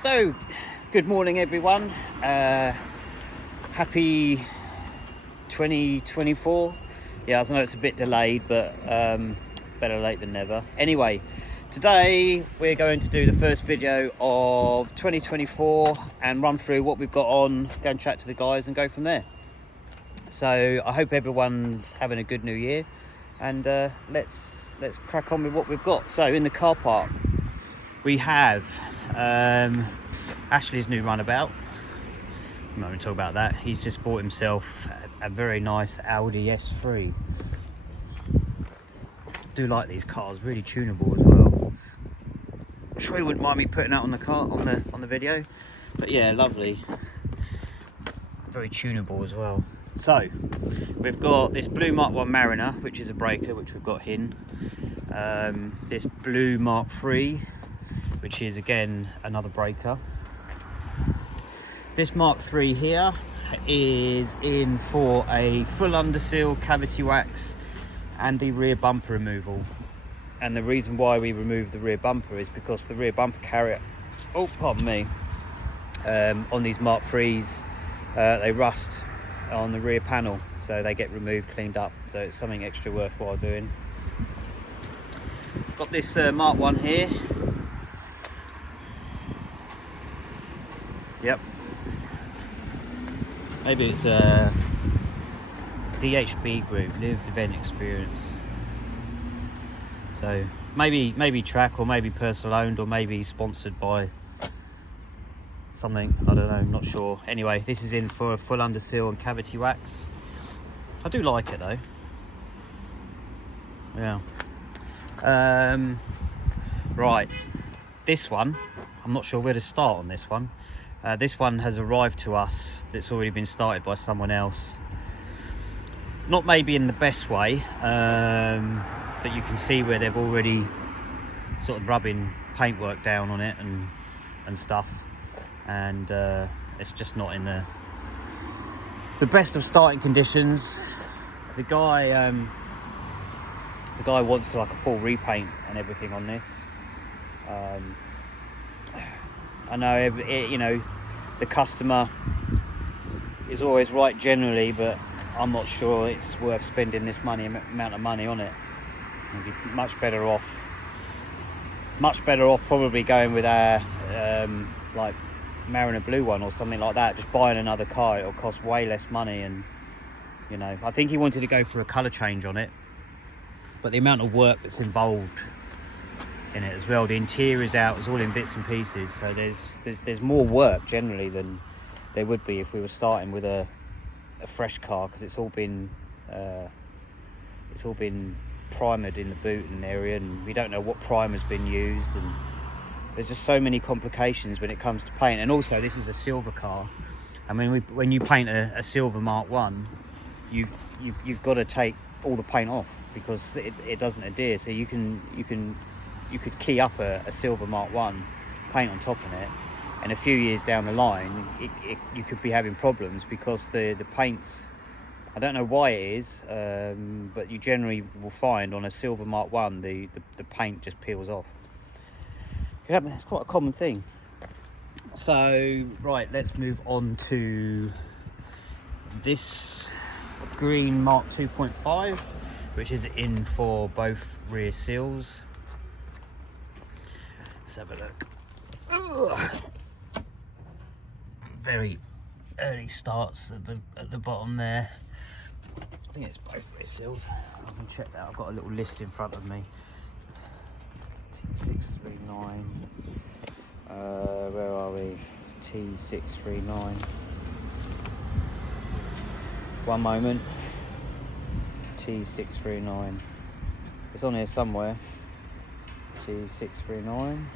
So, good morning everyone. Happy 2024. Yeah, I know it's a bit delayed, but better late than never. Anyway, today we're going to do the first video of 2024 and run through what we've got on, go and chat to the guys and go from there. So I hope everyone's having a good new year, and let's crack on with what we've got. So in the car park we have Ashley's new runabout. I'm not going to talk about that. He's just bought himself a very nice Audi S3. I do like these cars, really tunable as well. I'm sure he wouldn't mind me putting that on the car on the video, but yeah, lovely, very tunable as well. So we've got this blue Mark 1 Mariner, which is a breaker, which we've got in. This blue Mark 3, which is again another breaker. This Mark 3 here is in for a full underseal, cavity wax and the rear bumper removal. And the reason why we remove the rear bumper is because the rear bumper carrier, on these Mark 3s, they rust on the rear panel, so they get removed, cleaned up, so it's something extra worthwhile doing. Got this Mark 1 here. Yep, maybe it's a DHB group, live event experience, so maybe track, or maybe personal owned, or maybe sponsored by something, I don't know, not sure. Anyway, this is in for a full underseal and cavity wax. I do like it though, yeah. Right, this one, I'm not sure where to start on this one. This one has arrived to us, that's already been started by someone else. Not maybe in the best way, but you can see where they've already sort of rubbing paintwork down on it and stuff. And it's just not in the best of starting conditions. The guy wants like a full repaint and everything on this. I know, you know, the customer is always right generally, but I'm not sure it's worth spending this amount of money on it. I'd be much better off probably going with our like Mariner blue one or something like that. Just buying another car, it'll cost way less money. And you know, I think he wanted to go for a colour change on it, but the amount of work that's involved in it as well, the interior's out, it's all in bits and pieces, so there's more work generally than there would be if we were starting with a fresh car, because it's all been primered in the boot and area, and we don't know what primer's been used, and there's just so many complications when it comes to paint. And also, this is a silver car. I mean, when you paint a silver Mark 1, you've got to take all the paint off, because it doesn't adhere. So you could key up a silver Mark 1, paint on top of it, and a few years down the line you could be having problems, because the paints, I don't know why it is, but you generally will find on a silver Mark 1 the paint just peels off. It's quite a common thing. So right, let's move on to this green Mark 2.5, which is in for both rear seals. Let's have a look. Ugh. Very early starts at the bottom there. I think it's both rear seals. I can check that. I've got a little list in front of me. T639. Where are we? T639. One moment. T639. It's on here somewhere. T639.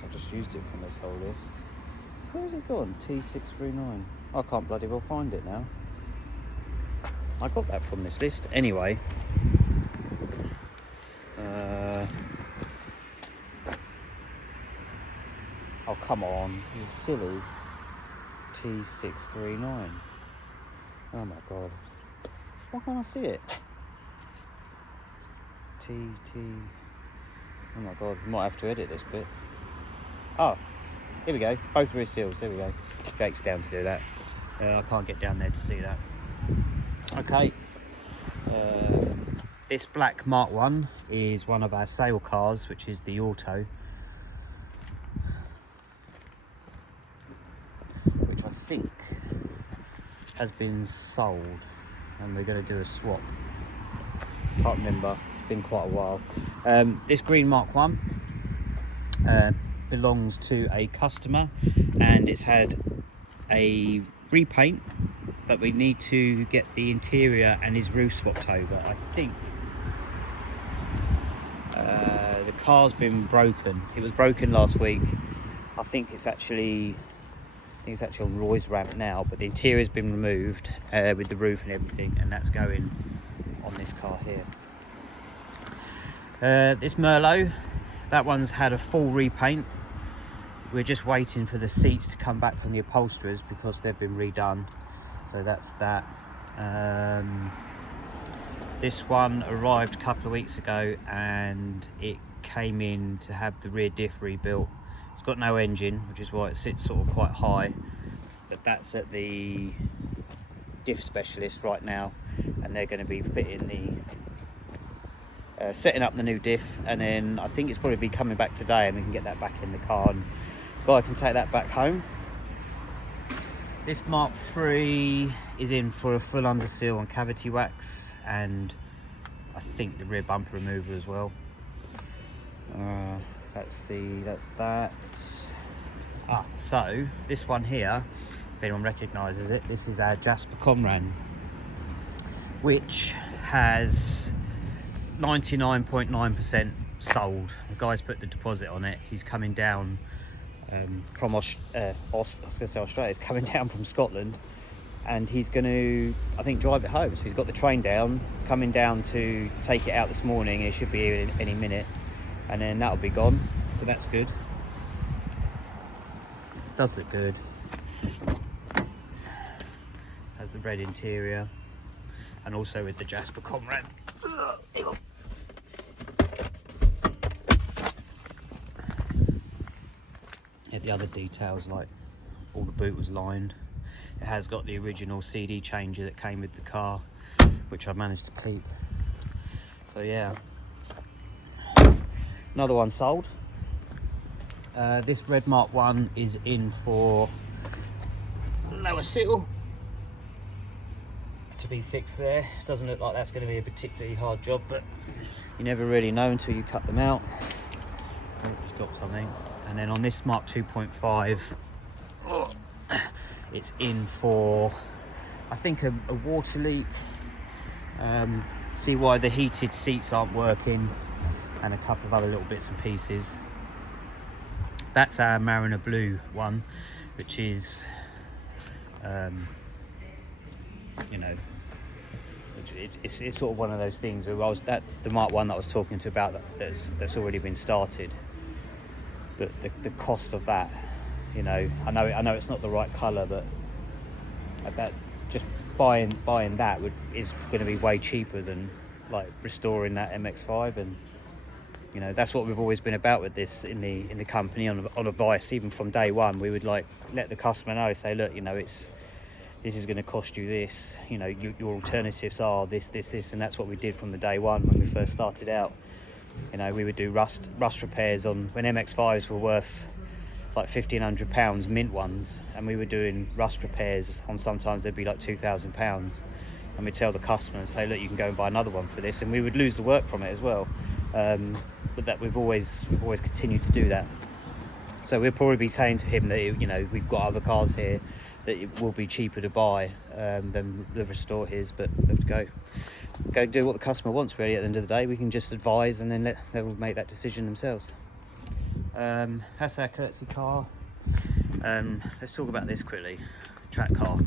I've just used it from this whole list. Where has it gone? T639. I can't bloody well find it now. I got that from this list. Anyway. Oh, come on. This is silly. T639. Oh my god. Why can't I see it? Oh my god, we might have to edit this bit. Oh, here we go. Both rear seals. There we go. Jake's down to do that. I can't get down there to see that. Okay. This black Mark 1 is one of our sale cars, which is the Auto, which I think has been sold, and we're going to do a swap. Can't remember, it's been quite a while. This green Mark 1 belongs to a customer, and it's had a repaint, but we need to get the interior and his roof swapped over. I think the car's been broken. It was broken last week. I think it's actually on Roy's ramp now, but the interior's been removed with the roof and everything, and that's going on this car here. This Merlot, that one's had a full repaint. We're just waiting for the seats to come back from the upholsterers because they've been redone. So that's that. This one arrived a couple of weeks ago, and it came in to have the rear diff rebuilt. It's got no engine, which is why it sits sort of quite high, but that's at the diff specialist right now, and they're going to be fitting the setting up the new diff, and then I think it's probably be coming back today, and we can get that back in the car and guy can take that back home. This Mark III is in for a full underseal and cavity wax, and I think the rear bumper remover as well. That's that. So this one here, if anyone recognises it, this is our Jasper Conran, which has 99.9% sold. The guy's put the deposit on it. He's coming down from Australia. He's coming down from Scotland, and he's going to, I think, drive it home. So he's got the train down. He's coming down to take it out this morning. It should be here in any minute, and then that'll be gone. So that's good. Does look good. Has the red interior, and also with the Jasper Conran. Yeah, the other details, like all the boot was lined. It has got the original CD changer that came with the car, which I managed to keep. So yeah, another one sold. This red Mark 1 is in for lower sill to be fixed there. Doesn't look like that's going to be a particularly hard job, but you never really know until you cut them out. Oh, just dropped something. And then on this Mark 2.5, it's in for, I think, a water leak. See why the heated seats aren't working, and a couple of other little bits and pieces. That's our Mariner Blue one, which is, you know, it's sort of one of those things where the Mark 1 that I was talking to about that's already been started. But the cost of that, you know, I know it's not the right colour, but that just buying that is going to be way cheaper than like restoring that MX-5, and you know that's what we've always been about with this in the company on advice. Even from day one, we would like let the customer know, say, look, you know, this is going to cost you this. You know, your alternatives are this, and that's what we did from the day one when we first started out. You know, we would do rust repairs on when MX-5s were worth like £1,500 mint ones, and we were doing rust repairs on, sometimes they'd be like £2,000, and we'd tell the customer and say, look, you can go and buy another one for this, and we would lose the work from it as well. But that we've always continued to do that. So we'll probably be saying to him that, you know, we've got other cars here that it will be cheaper to buy than the restore his, but we have to go do what the customer wants. Really, at the end of the day, we can just advise, and then they'll make that decision themselves. That's our courtesy car. Let's talk about this quickly. The track car.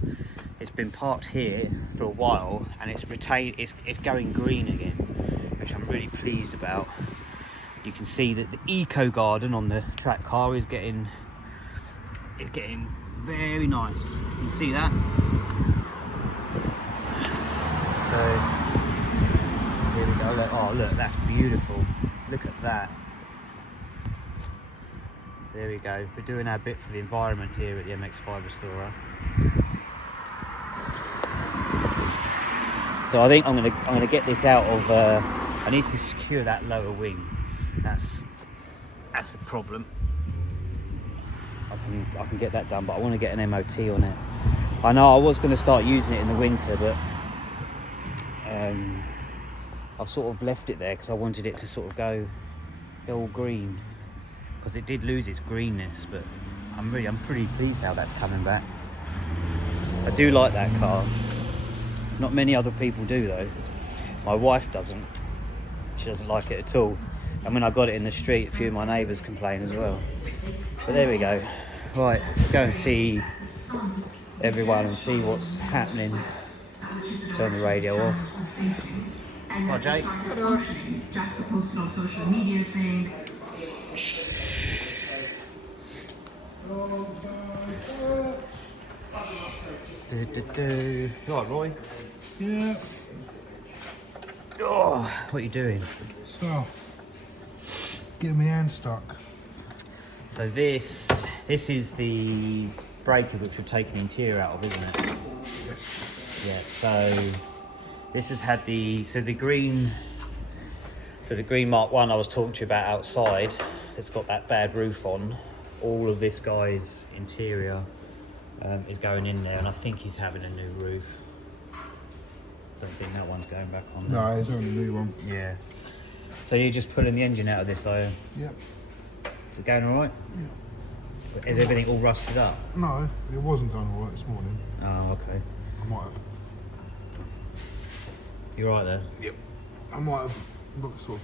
It's been parked here for a while, and it's going green again, which I'm really pleased about. You can see that the eco garden on the track car is getting very nice. Can you see that? So here we go. Look, oh look, that's beautiful. Look at that. There we go. We're doing our bit for the environment here at the MX-5 Restorer. So I think I'm gonna get this out of. I need to secure that lower wing. That's the problem. I can get that done, but I want to get an MOT on it. I know I was going to start using it in the winter, but I've sort of left it there because I wanted it to sort of go all green, because it did lose its greenness. But I'm pretty pleased how that's coming back. I do like that car. Not many other people do though. My wife doesn't. She doesn't like it at all. And when I got it in the street, a few of my neighbours complained as well. But there we go. Right, let's go and see everyone and see what's happening. Turn the radio off. Hi, Jake. Jack's posted on social media saying. You alright, Roy? Yeah. Oh, what are you doing? So, getting my hand stuck. So this is the breaker which we've taken the interior out of, isn't it? Yes. Yeah. So this has had the green Mark 1 I was talking to you about outside. That's got that bad roof on. All of this guy's interior is going in there, and I think he's having a new roof. I don't think that one's going back on there. No, it's only a new one. Yeah. So you're just pulling the engine out of this, are you? Yep. Is it going alright? Yeah. Is everything all rusted up? No, it wasn't done alright this morning. Oh, okay. I might have. You're right there? Yep. I might have sort of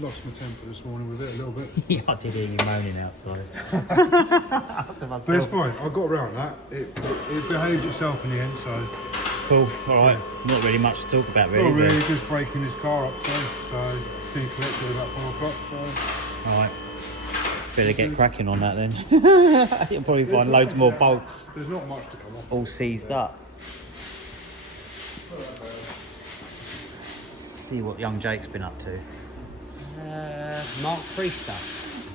lost my temper this morning with it a little bit. Yeah, I did hear you moaning outside. But it's fine. I got around that. It behaved itself in the end, so. Cool. All right. Yeah. Not really much to talk about, really. Not really, just breaking this car upstairs. So it's been collected at about 4 o'clock. So. All right. Better get cracking on that then. You'll probably find loads more bolts. There's not much to come off. All seized up. See what young Jake's been up to. Mark 3 stuff.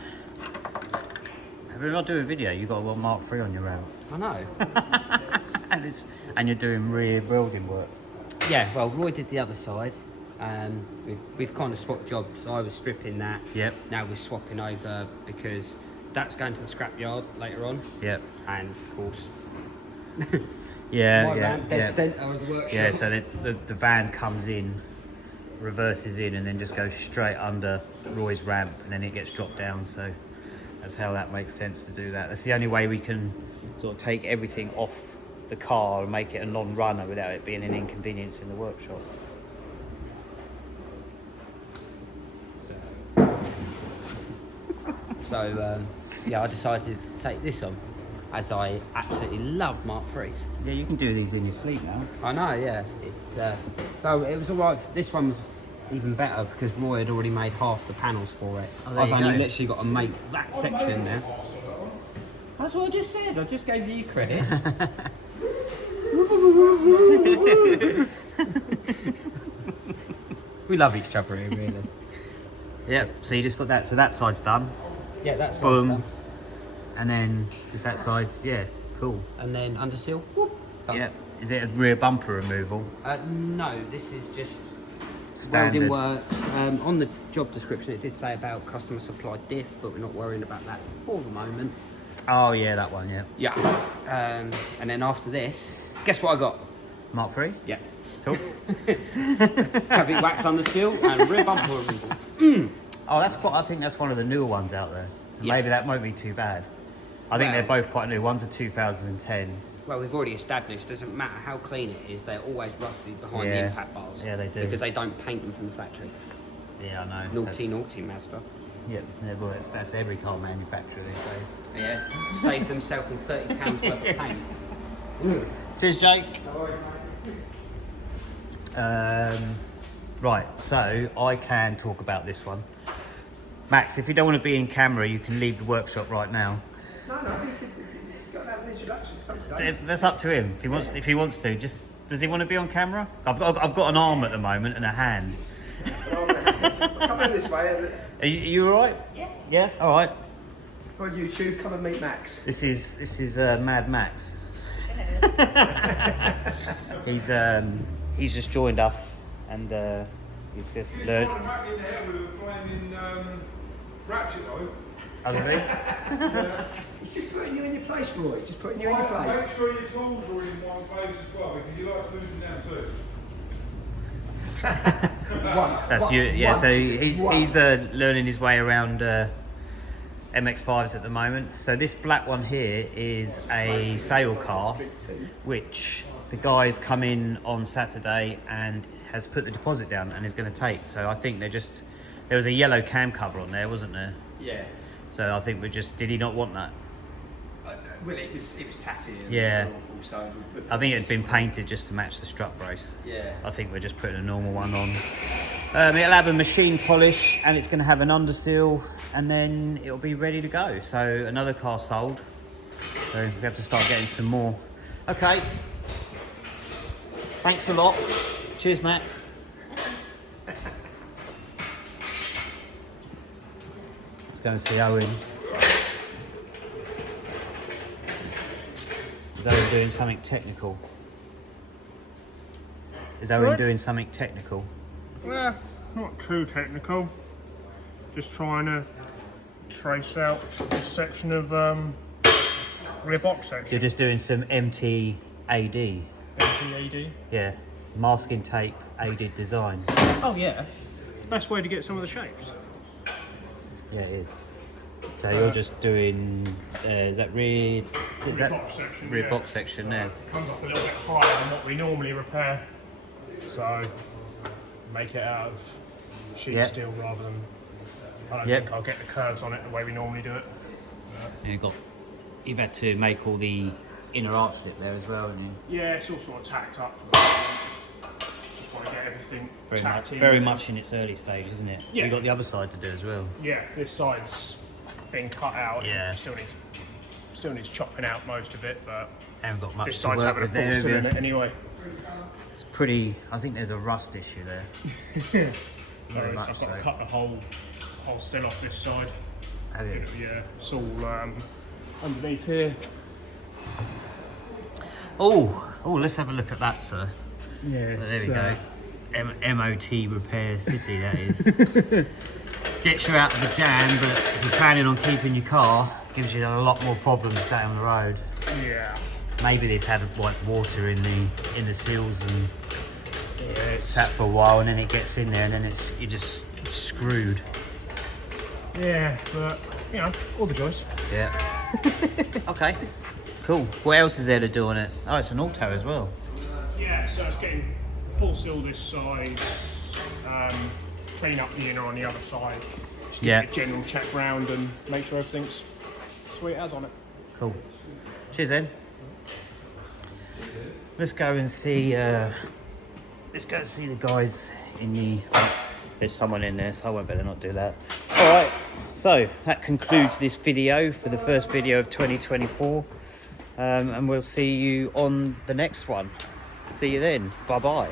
When I do a video, you've got a Mark 3 on your route. I know. and you're doing rear welding works. Yeah, well, Roy did the other side. We've kind of swapped jobs. So I was stripping that. Yep. Now we're swapping over because that's going to the scrapyard later on. Yep. And of course, Yeah, my yeah, van, dead yeah. centre of the workshop. Yeah, so the van comes in, reverses in, and then just goes straight under Roy's ramp, and then it gets dropped down. So that's how that makes sense to do that. That's the only way we can sort of take everything off the car and make it a non-runner without it being an inconvenience in the workshop. So yeah, I decided to take this on, as I absolutely love Mark 3s. Yeah, you can do these in your sleep now. I know, yeah. It's though it was alright. This one was even better because Roy had already made half the panels for it. Oh, there I've you only go. literally got to make that section there. That's what I just said. I just gave you credit. We love each other here, really. Yep, so you just got that, so that side's done. Yeah, that's Boom. done. And then just that side's, yeah, cool. And then under seal. Whoop, done. Yep. Is it a rear bumper removal? No, this is just Standard. welding works. On the job description, it did say about customer supplied diff, but we're not worrying about that for the moment. Oh yeah, that one, yeah. Yeah. And then after this, guess what I got? Mark 3? Yeah. Cool. Cavic wax under seal and rear bumper removal. Oh, I think that's one of the newer ones out there. Yeah. Maybe that won't be too bad. I think Well- they're both quite new. One's a 2010. Well, we've already established, doesn't matter how clean it is, they're always rusty behind the Yeah. impact bars. Yeah, they do. Because they don't paint them from the factory. Yeah, I know. Naughty, naughty, Mazda. Yeah, well, that's every car manufacturer these days. Yeah. Saved themselves from £30 worth of paint. Cheers, Jake. Right, so I can talk about this one. Max, if you don't want to be in camera, you can leave the workshop right now. No, you've got to have an introduction at some stage. That's up to him. If he wants to. Just does he want to be on camera? I've got an arm at the moment and a hand. Come in this way. Are you all right? Yeah. Yeah. All right. on YouTube. Come and meet Max. This is Mad Max. He's just joined us, and he's just learned. Trying to whack in the head with a flaming ratchet though. How does he? He's just putting you in your place, Roy. Just putting you in your Make place. sure your tools are in one place as well, because you like to lose them down too. That's you. Yeah. So he's learning his way around MX-5s at the moment. So this black one here is a sale car, which the guy's come in on Saturday and has put the deposit down and is going to take. So I think there was a yellow cam cover on there, wasn't there? Yeah. So I think did he not want that? Well, it was tatty and Yeah. awful, so I think it had been painted just to match the strut brace. yeah. I think we're just putting a normal one on. It'll have a machine polish and it's going to have an underseal, and then it'll be ready to go. So another car sold. So we have to start getting some more. Okay. Thanks a lot. Cheers, Max. Let's go and see Owen. Is Owen doing something technical? Is Owen What? doing something technical? Well, not too technical. Just trying to trace out this section of rear box You're section. just doing some MT AD. MTAD. Yeah. Masking tape aided design. Oh yeah. It's the best way to get some of the shapes. Yeah, it is. So you're just doing, is that rear, is that box section, rear yeah. box section there? Comes up a little bit higher than what we normally repair. So make it out of sheet Yeah. steel rather than. I don't Yep. think I'll get the curves on it the way we normally do it. And you've had to make all the inner arch lip there as well, haven't you? Yeah, it's all sort of tacked up for the moment. Just want to get everything tacked in. Very much in its early stage, isn't it? Yeah. You've got the other side to do as well. Yeah, this side's been cut out. Yeah. Still needs chopping out most of it, but Haven't got much this to side's work having a with full there. seal have in you? it anyway. It's pretty, I think there's a rust issue there. Very I've much got so. to cut the whole sill off this side. Have you? Yeah, it's all underneath here. Oh, let's have a look at that, sir. Yeah, So there we go. MOT Repair City, that is. Gets you out of the jam, but if you're planning on keeping your car, gives you a lot more problems down the road. Yeah. Maybe this had like water in the seals and Yeah, it's, sat for a while, and then it gets in there, and then you're just screwed. yeah, but you know, all the joys. Yeah. Okay. Cool. What else is there to do on it? Oh, it's an auto as well. Yeah, so it's getting full seal this side, clean up the inner on the other side. Just Yeah. get a general check round and make sure everything's sweet as on it. Cool. Cheers, then. Let's go and see. Let's go and see the guys in the. There's someone in there, so I won't better not do that. All right. So that concludes this video for the first video of 2024, and we'll see you on the next one. See you then. Bye bye.